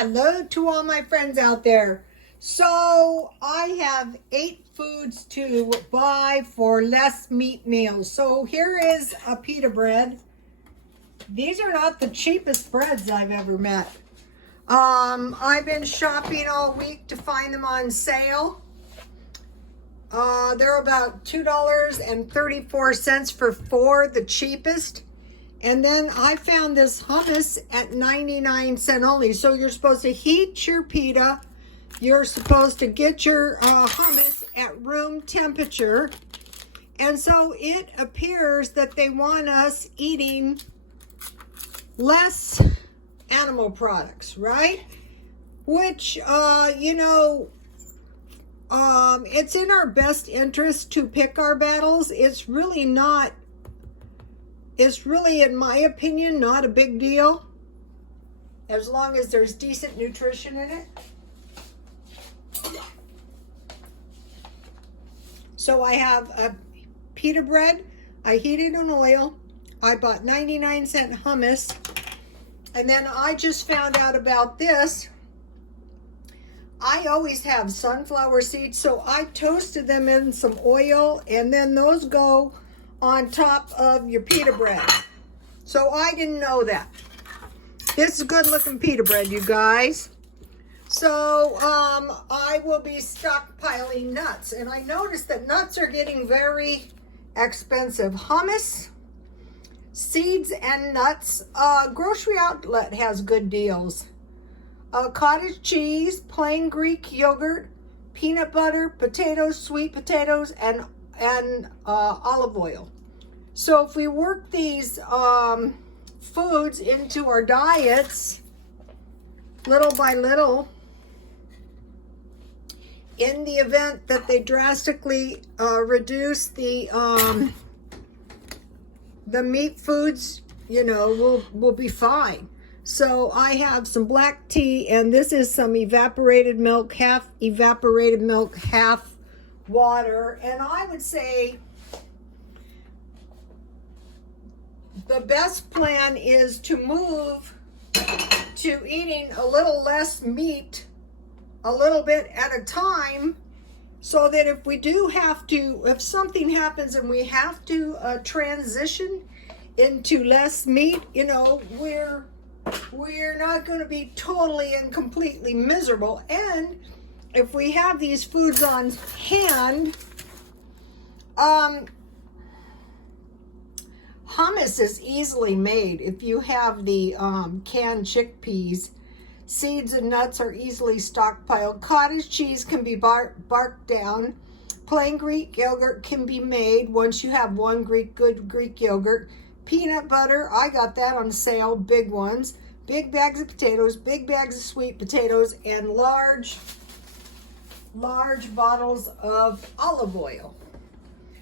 Hello to all my friends out there. So I have 8 foods to buy for less meat meals. So here is a pita bread. These are not the cheapest breads I've ever met. I've been shopping all week to find them on sale. They're about $2.34 for 4, the cheapest. And then I found this hummus at 99 cents only. So you're supposed to heat your pita. You're supposed to get your hummus at room temperature. And so it appears that they want us eating less animal products, right? Which, it's in our best interest to pick our battles. It's really, in my opinion, not a big deal, as long as there's decent nutrition in it. So I have a pita bread. I heat it in oil. I bought 99-cent hummus. And then I just found out about this. I always have sunflower seeds, so I toasted them in some oil, and then those go on top of your pita bread. So I didn't know that. This is good looking pita bread, you guys. So I will be stockpiling nuts, and I noticed that nuts are getting very expensive. Hummus, seeds, and nuts. Grocery Outlet has good deals. Cottage cheese, plain Greek yogurt, peanut butter, potatoes, sweet potatoes, and olive oil. So if we work these foods into our diets little by little, in the event that they drastically reduce the meat foods, we'll be fine. So I have some black tea, and this is some evaporated milk, half evaporated milk, half water. And I would say the best plan is to move to eating a little less meat, a little bit at a time, so that if if something happens and we have to transition into less meat, we're not going to be totally and completely miserable. And if we have these foods on hand, hummus is easily made. If you have the canned chickpeas, seeds and nuts are easily stockpiled. Cottage cheese can be barked down. Plain Greek yogurt can be made once you have one good Greek yogurt. Peanut butter, I got that on sale, big ones. Big bags of potatoes, big bags of sweet potatoes, and large bottles of olive oil.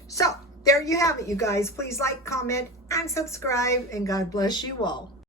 So there you have it, you guys. Please like, comment, and subscribe, and God bless you all.